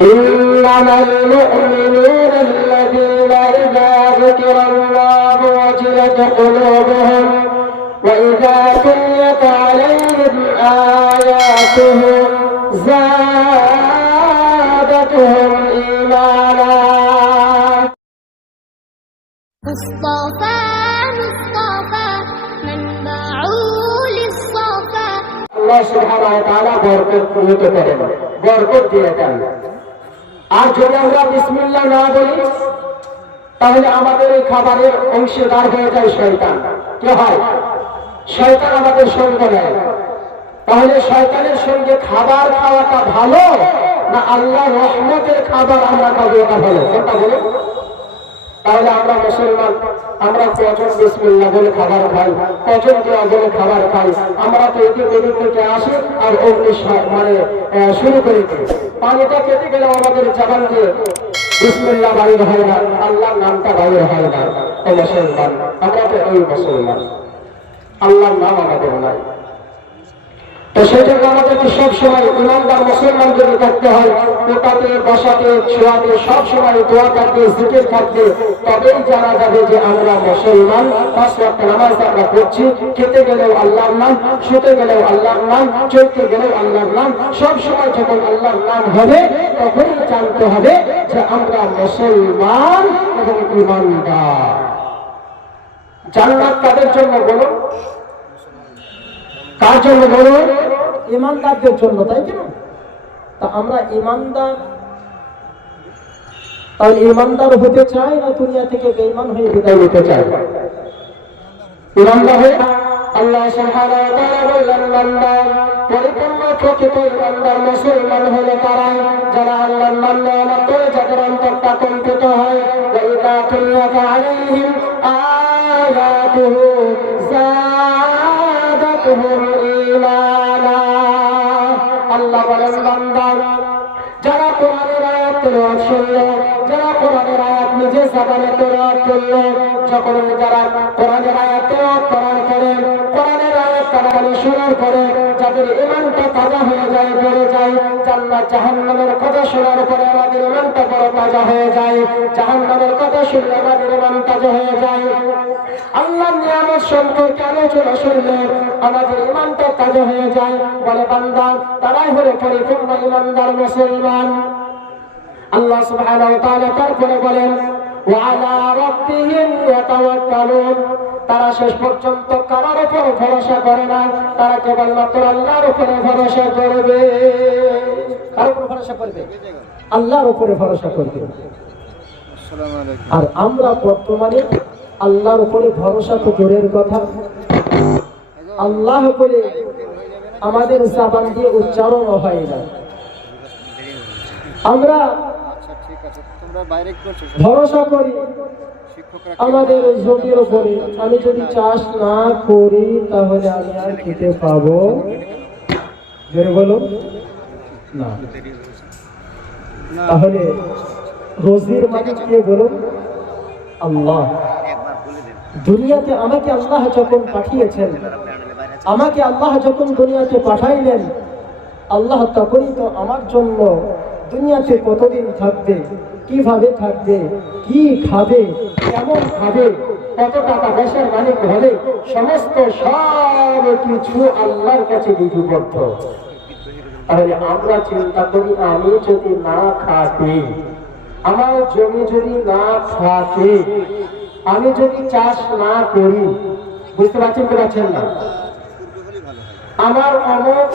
إنما المؤمنون الذين إذا ذكر الله وجلت قلوبهم وإذا تليت عليهم آياته زادتهم إيمانا. مصطفى منبع للصفا. আল্লাহ সুবহানাহু ওয়া তাআলা বরকত দিতে পারেন, বরকত দিয়ে দেন। আর যদি আমরা বিসমিল্লাহ না বলি তাহলে আমাদের এই খাবারের অংশীদার হয়ে যায় শয়তান। কি হয়? শয়তান আমাদের সঙ্গ নেয়। তাহলে শয়তানের সঙ্গে খাবার খাওয়াটা ভালো না আল্লাহর রহমতের খাবার আমরা খাবো এটা ভালো? কোনটা বলো? তাহলে আমরা মুসলমান, আমরা কজন বিসমিল্লাহ বলে খাবার খাই, কজন দোয়া বলে খাবার খাই? আমরা তো এদিক ওদিক থেকে আসি আর অগ্নি মানে শুরু করে দিই। পানিটা খেতে গেলে আমাদের জবান দিয়ে বিসমিল্লাহ বাইর হয় না, আল্লাহর নামটা বাইর হয় না। ও মুসলমান, আমরা তো এই মুসলমান, আল্লাহর নাম আমাদের নাই। তো সেই জন্য আমাদেরকে সবসময় ইমানদার মুসলমান যদি থাকতে হয়, ওটাতে বসাতে ছোঁয়াতে সবসময় দোয়া থাকবে, জিকির থাকবে, তবেই জানা যাবে যে আমরা মুসলমান। 5 ওয়াক্ত নামাজ আমরা পড়ছি, খেতে গেলেও আল্লাহর নাম, শুতে গেলেও আল্লাহর নাম, চলতে গেলেও আল্লাহর নাম। সবসময় যখন আল্লাহর নাম হবে তখনই জানতে হবে যে আমরা মুসলমান এবং ইমানদার। জান্নাত কাদের জন্য বলো? কার জন্য বলো? ইমানদারদের জন্য, তাই কি না? তা আমরা ইমানদার, তাহলে ইমানদার হতে চাই না দুনিয়া থেকে বেঈমান হয়ে বিদায় নিতে চাই? ইমানদার হয়ে আল্লাহ সুবহানাহু ওয়া তাআলা বললেন, বান্দা পরিপূর্ণ প্রকৃত ইমানদার মুসলমান হলো তারা যারা আল্লাহর নাম নেওয়ার পরে যাদের অন্তরটা কম্পিত হয়। ওয়া ইযা তুলিয়াত আলাইহিম আয়াতুহু যাদাতুহুম ঈমানা। আল্লাহ বলেন, বান্দা যারা কোরআনের আয়াত তেলাওয়াত শুনলো, যারা কোরআনের আয়াত নিজে জবানে তেলাওয়াত করলো, যখন যারা কোরআনের আয়াত তেলাওয়াত করার পরে কোরআনের আয়াত তারা শোনার পরে যাদের ঈমানটা তাজা হয়ে যায়, বেড়ে যায়, জান্নাত জাহান্নামের কথা শোনার পরে আমাদের ঈমানটা বড় তাজা হয়ে যায়, জাহান্নামের কথা শুনলে আমাদের ঈমান তাজা হয়ে যায়। আল্লাহর নিয়ামত সম্পর্কে আলোচনা শুনলে আমাদের ঈমানটা তাজা হয়ে যায়। বলে বান্দা তারাই হলো পরিপূর্ণ ঈমানদার মুসলমান। আল্লাহ সুবহানাহু ওয়া তাআলা তারপরে বলেন, ওয়া আলা রাব্বিহিম ইয়াতাওয়াক্কালুন। তারা শেষ পর্যন্ত কারোর উপর ভরসা করে না, তারা কেবলমাত্র আল্লাহর উপরে ভরসা করবে। কার উপর ভরসা করবে? আল্লাহর উপরে ভরসা করবে। আর আমরা বর্তমানে আল্লাহর উপরে ভরসা তো দূরের কথা, আল্লাহ বলে আমাদের জবান দিয়ে উচ্চারণ হয় না। আমরা ভরসা করি আমাদের জমির উপরে। আমি যদি চাষ না করি তাহলে আমি আর খেতে পাবো? জোরে বলো না। তাহলে রোজির মালিক কে বলো? আল্লাহ। দুনিয়াতে আমাকে আল্লাহ যখন পাঠিয়েছেন, আমাকে আল্লাহ যখন দুনিয়াতে পাঠাইলেন, আল্লাহ তখনই তো আমার জন্য দুনিয়াতে কতদিন থাকবে, কিভাবে থাকবে, কি খাবে, কেমন খাবে, কত টাকা পয়সার মালিক হবে, সমস্ত সব কিছু আল্লাহর কাছে বিধিবদ্ধ। তাহলে আমরা চিন্তা করি, আমি যদি না খাই, আমার জমি যদি না থাকে, আমি যদি চাষ না করি, বুঝতে পারছেন কি পারছেন না? আমার অমুক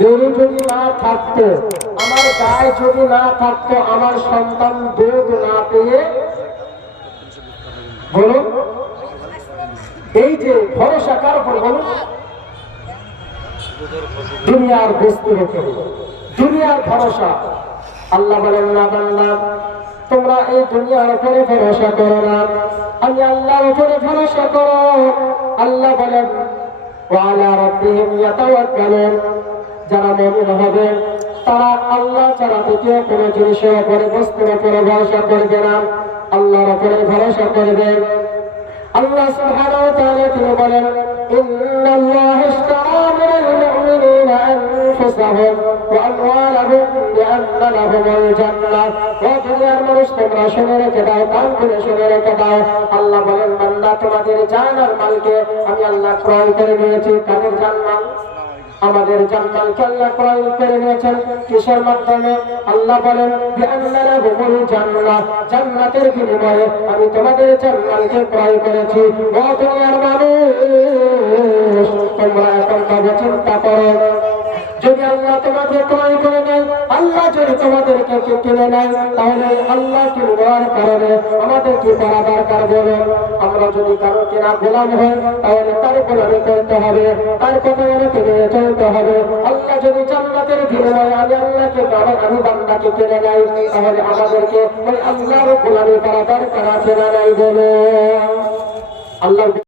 গরু যদি না থাকতো, আমার গায়ে যদি না থাকতো, আমার সন্তান দুধ না পেয়ে, বলুন এই যে ভরসা কার উপর বলুন? দুনিয়ার বস্তুর উপর, দুনিয়ার ভরসা। আল্লাহ বলেন, না বান্দা তোমরা এই দুনিয়ার উপরে ভরসা করো না, আমি আল্লাহর উপরে ভরসা করো। আল্লাহ বলেন, ওয়া আলা রাব্বিহিম ইয়াতাওয়াক্কালুন। যারা মুমিন হবে তারা আল্লাহ ছাড়া দ্বিতীয় কোনো জিনিসের উপরে, বস্তুর উপরে ভরসা করবে না, আল্লাহর উপরে ভরসা করবে। আল্লাহ সুবহানাহু ওয়া তাআলা তিনি বলেন, ইন্নাল্লাহা ইশতারা মিনাল মুমিনিনা أنفسهم وأموالهم بأن لهم الجنة দুনিয়ার মানুষ তোমরা শুনে রেখে দাও, কান করে শুনে রেখে দাও। আল্লাহ বলেন বান্দা তোমাদের জান আর মালকে আমি আল্লাহ ক্রয় করে নিয়েছি। কাদের জান্নাত? আমাদের জান্নাতকে আল্লাহ ক্রয় করে নিয়েছেন কিসের মাধ্যমে? আল্লাহ বলেন বিআন্না লাহুমুল জান্নাহ, জান্নাতের বিনিময়ে আমি তোমাদের জান্নাতকে ক্রয় করেছি। ও দুনিয়ার মানুষ তোমরা এখন তবে চিন্তা করো, যদি আল্লাহ তোমাকে ক্রয় করে নেয়, আল্লাহ যদি তোমাদেরকে কিনে নেয়, তাহলে আল্লাহ কিনবার কারণে আমাদের কি করা দরকার বলো? আমরা যদি কারো কেনা গোলাম হই, তাহলে তার গোলামি করতে হবে, তার কথা আমাকে নিয়ে চলতে হবে। আল্লাহ যদি জান্নাতের বিনিময়ে আমি আল্লাহকে আমি বান্দাকে কিনে নেয়, তাহলে আমাদেরকে ওই আল্লাহর গোলামি করা দরকার আছে না নাই বলো? আল্লাহ